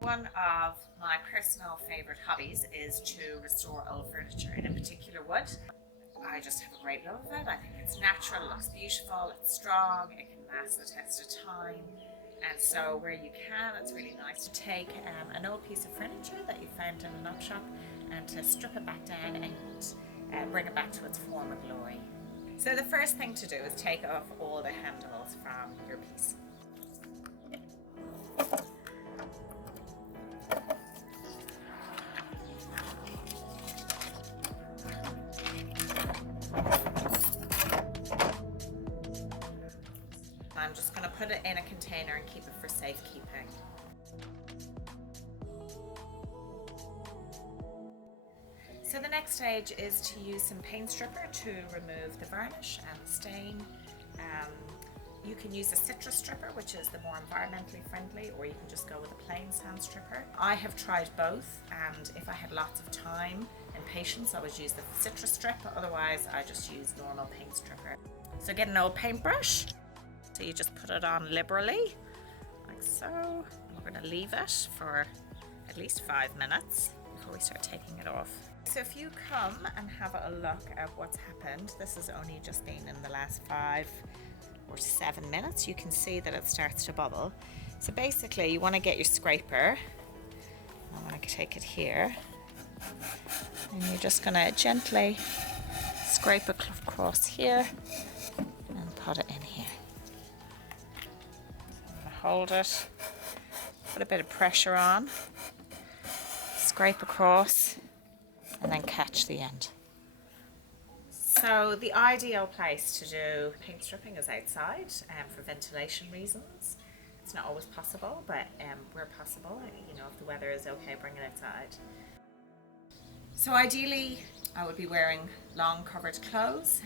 One of my personal favourite hobbies is to restore old furniture, and in particular wood. I just have a great love of it. I think it's natural, it looks beautiful, it's strong, it can last the test of time. And so where you can, it's really nice to take an old piece of furniture that you found in a nut shop and to strip it back down and bring it back to its former glory. So the first thing to do is take off all the handles from your piece. I'm just going to put it in a container and keep it for safekeeping. So the next stage is to use some paint stripper to remove the varnish and the stain. You can use a citrus stripper, which is the more environmentally friendly, or you can just go with a plain sand stripper. I have tried both, and if I had lots of time and patience, I would use the citrus strip. Otherwise, I just use normal paint stripper. So get an old paintbrush. So you just put it on liberally, like so. We're going to leave it for at least 5 minutes before we start taking it off. So if you come and have a look at what's happened, this has only just been in the last 5 or 7 minutes. You can see that it starts to bubble. So basically you want to get your scraper. I'm going to take it here, and you're just going to gently scrape it across here and put it in here. Hold it, put a bit of pressure on, scrape across, and then catch the end. So the ideal place to do paint stripping is outside for ventilation reasons. It's not always possible, but where possible, you know, if the weather is okay, bring it outside. So ideally, I would be wearing long covered clothes.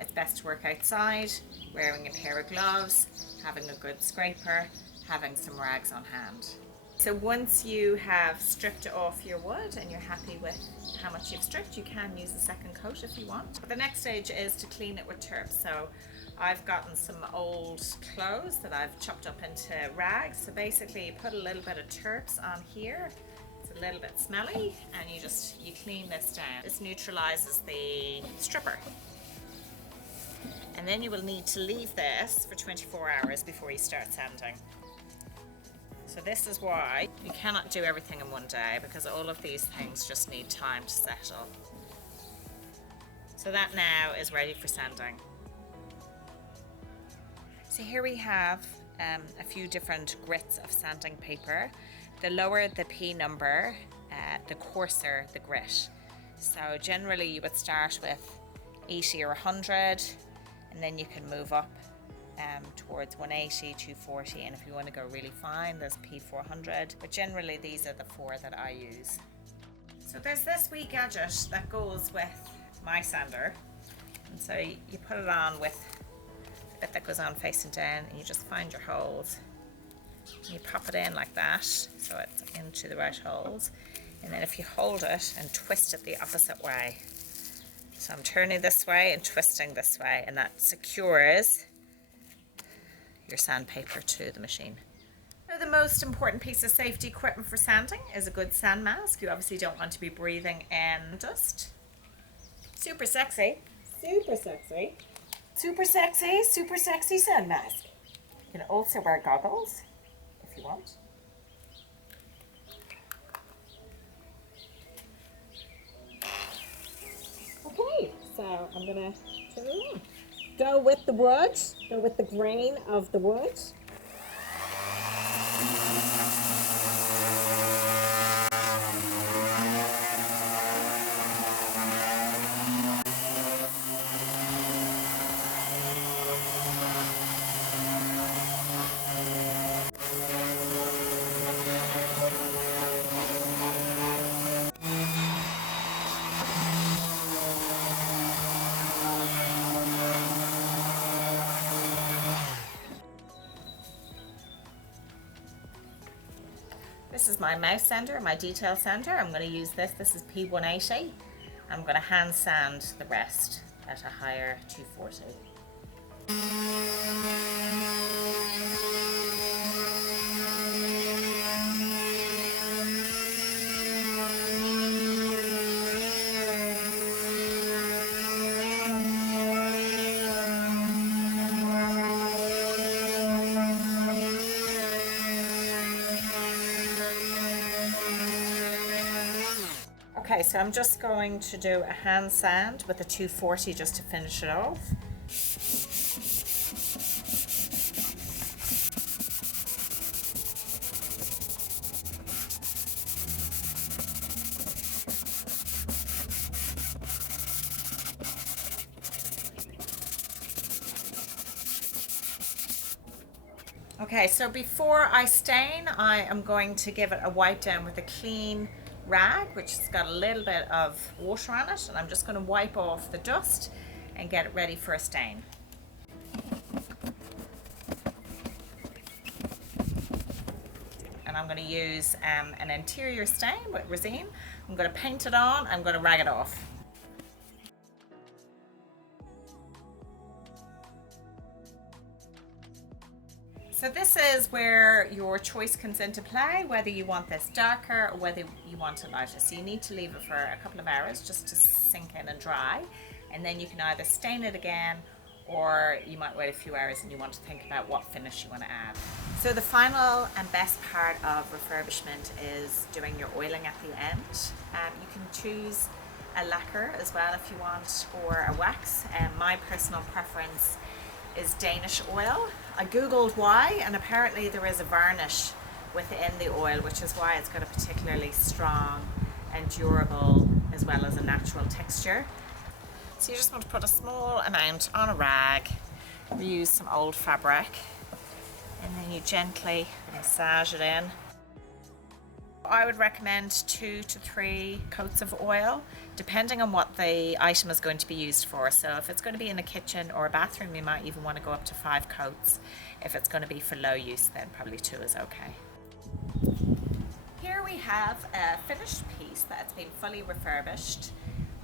It's best to work outside, wearing a pair of gloves, having a good scraper, having some rags on hand. So once you have stripped off your wood and you're happy with how much you've stripped, you can use a second coat if you want. But the next stage is to clean it with turps. So I've gotten some old clothes that I've chopped up into rags. So basically you put a little bit of turps on here. It's a little bit smelly, and you clean this down. This neutralizes the stripper. And then you will need to leave this for 24 hours before you start sanding. So this is why you cannot do everything in one day, because all of these things just need time to settle. So that now is ready for sanding. So here we have a few different grits of sanding paper. The lower the P number, the coarser the grit. So generally you would start with 80 or 100, and then you can move up towards 180, 240, and if you want to go really fine, there's P400. But generally these are the 4 that I use. So there's this wee gadget that goes with my sander, and so you put it on with the bit that goes on facing down, and you just find your holes. You pop it in like that, so it's into the right holes, and then if you hold it and twist it the opposite way. So I'm turning this way and twisting this way, and that secures your sandpaper to the machine. So the most important piece of safety equipment for sanding is a good sand mask. You obviously don't want to be breathing in dust. Super sexy, super sexy, super sexy, super sexy sand mask. You can also wear goggles if you want. Okay, so I'm gonna turn it on. Go with the wood, go with the grain of the wood. This is my mouse sander, my detail sander. I'm going to use this. This is P180. I'm going to hand sand the rest at a higher 240. Okay, so I'm just going to do a hand sand with a 240 just to finish it off. Okay, so before I stain, I am going to give it a wipe down with a clean rag, which has got a little bit of water on it, and I'm just going to wipe off the dust and get it ready for a stain. And I'm going to use an interior stain with resin. I'm going to paint it on, I'm going to rag it off. So this is where your choice comes into play, whether you want this darker or whether you want it lighter. So you need to leave it for a couple of hours just to sink in and dry, and then you can either stain it again, or you might wait a few hours and you want to think about what finish you want to add. So the final and best part of refurbishment is doing your oiling at the end. You can choose a lacquer as well if you want, or a wax. My personal preference is Danish oil. I googled why, and apparently there is a varnish within the oil, which is why it's got a particularly strong and durable as well as a natural texture. So you just want to put a small amount on a rag, reuse some old fabric, and then you gently massage it in. I would recommend 2 to 3 coats of oil, depending on what the item is going to be used for. So if it's going to be in a kitchen or a bathroom, you might even want to go up to 5 coats. If it's going to be for low use, then probably 2 is okay. Here we have a finished piece that's been fully refurbished.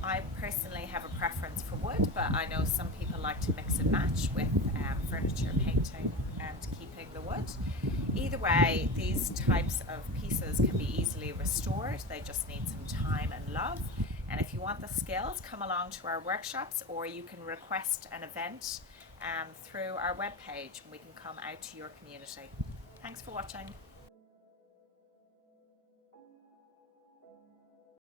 I personally have a preference for wood, but I know some people like to mix and match with furniture, painting and keeping the wood. Either way, these types of pieces can be easily restored. They just need some time and love. And if you want the skills, come along to our workshops, or you can request an event through our webpage, and we can come out to your community. Thanks for watching.